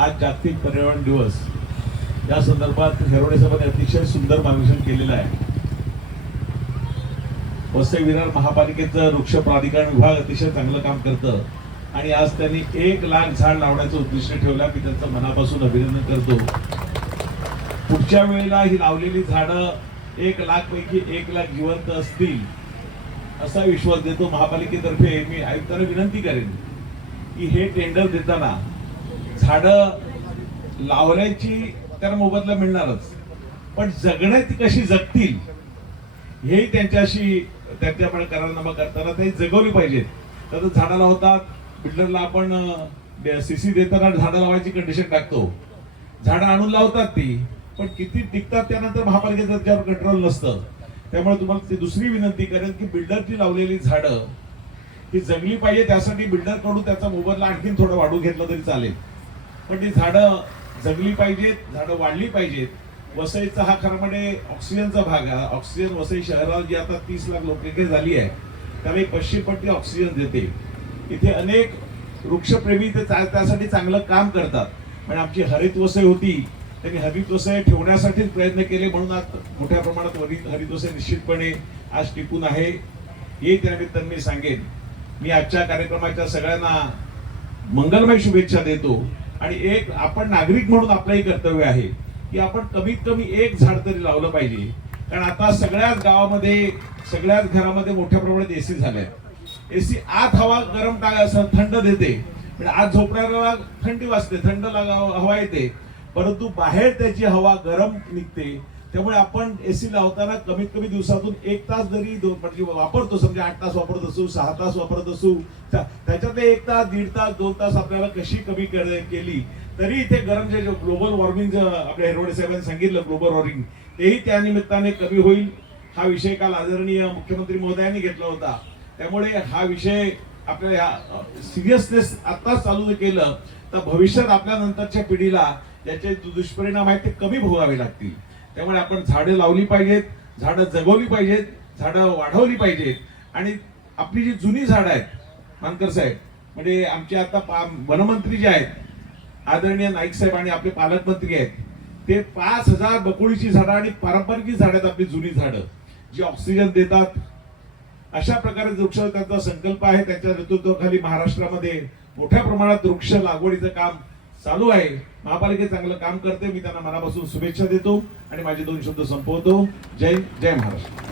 आज जागतिक पर्यावरण दिवस. या संदर्भात हेरोडे साहेबांनी अतिशय सुंदर मार्गदर्शन केलेलं आहे. वसई विरार महापालिकेचं वृक्ष प्राधिकरण विभाग अतिशय चांगलं काम करतं. आणि आज त्यांनी एक लाख झाड लावण्याचं उद्दिष्ट ठेवलं मी त्यांचं मनापासून अभिनंदन करतो. पुढच्या वेळेला ही लावलेली झाडं एक लाख पैकी एक लाख जिवंत असतील असा विश्वास देतो. महापालिकेतर्फे मी आयुक्तांना विनंती करेन की हे टेंडर देताना झाडं लावण्याची त्याला मोबदला मिळणारच. पण जगण्यात ती कशी जगतील हेही त्यांच्याशी त्यांच्याकडे करारनामा करताना ते जगवली पाहिजेत. तर झाडं लावतात बिल्डरला आपण सीसी देताना झाडं लावायची कंडिशन टाकतो. झाडं आणून लावतात ती पण किती टिकतात त्यानंतर महापालिकेचं त्यावर कंट्रोल नसतं. त्यामुळे तुम्हाला ती दुसरी विनंती करेन की बिल्डरची लावलेली झाडं ती जगली पाहिजे त्यासाठी बिल्डरकडून त्याचा मोबदला आणखीन थोडं वाढू घेतलं तरी चालेल. पण ती झाडं जगली पाहिजेत झाडं वाढली पाहिजेत. वसईचा हा खरं म्हणजे ऑक्सिजनचा भाग आहे. ऑक्सिजन वसई शहरात जी आता तीस लाख लोकसंख्या झाली आहे त्यामुळे पश्चिमपट्टी पश्चिम पट्टी ऑक्सिजन देते. इथे अनेक वृक्षप्रेमी ते त्या- त्यासाठी चांगलं काम करतात. म्हणजे आमची हरित वसई होती त्यांनी हरित वसई ठेवण्यासाठीच प्रयत्न केले म्हणून आज मोठ्या प्रमाणात हरित हरित वसई निश्चितपणे आज टिकून आहे. हे त्यानिमित्तानं मी सांगेन. मी आजच्या कार्यक्रमाच्या सगळ्यांना मंगलमय शुभेच्छा देतो. आणि एक आपण नागरिक म्हणून आपलंही कर्तव्य आहे की आपण कमीत कमी एक झाड तरी लावलं पाहिजे. कारण आता सगळ्याच गावामध्ये सगळ्याच घरामध्ये मोठ्या प्रमाणात एसी झाल्या. एसी आत हवा गरम टाका असं थंड देते पण आत झोपणाऱ्याला थंडी वाजते थंड लागा हवा येते. परंतु बाहेर त्याची हवा गरम निघते. त्यामुळे आपण एसी लावताना कमीत कमी दिवसातून एक तास जरी दोन म्हणजे वापरतो समजा आठ तास वापरत असू सहा तास वापरत असू त्याच्यातले एक तास दीड तास दोन तास आपल्याला कशी कमी कर- केली तरी इथे गरम जे ग्लोबल वॉर्मिंग आपल्या हेरवडे साहेबांनी सांगितलं ग्लोबल वॉर्मिंग तेही त्या निमित्ताने कमी होईल. हा विषय काल आदरणीय मुख्यमंत्री महोदयांनी घेतला होता. त्यामुळे हा विषय आपल्या सिरियसनेस आताच चालू केलं तर भविष्यात आपल्या नंतरच्या पिढीला याचे दुष्परिणाम आहेत ते कमी भोगावे लागतील. त्यामुळे आपण झाडं लावली पाहिजेत झाडं जगवली पाहिजेत झाडं वाढवली पाहिजेत. आणि आपली जी जुनी झाडं आहेत मानकर साहेब म्हणजे आमचे आता पा- वनमंत्री जे आहेत आदरणीय नाईक साहेब आणि आपले पालकमंत्री आहेत ते पाच हजार बकुळीची झाडं आणि पारंपरिक झाडं आहेत आपली जुनी झाडं जी ऑक्सिजन देतात. अशा प्रकारे वृक्ष त्यांचा संकल्प आहे त्यांच्या नेतृत्वाखाली महाराष्ट्रामध्ये मोठ्या प्रमाणात वृक्ष लागवडीचं काम चालू आहे. महापालिका चांगलं काम करते. मी त्यांना मनापासून शुभेच्छा देतो आणि माझे दोन शब्द संपवतो. जय जय महाराष्ट्र.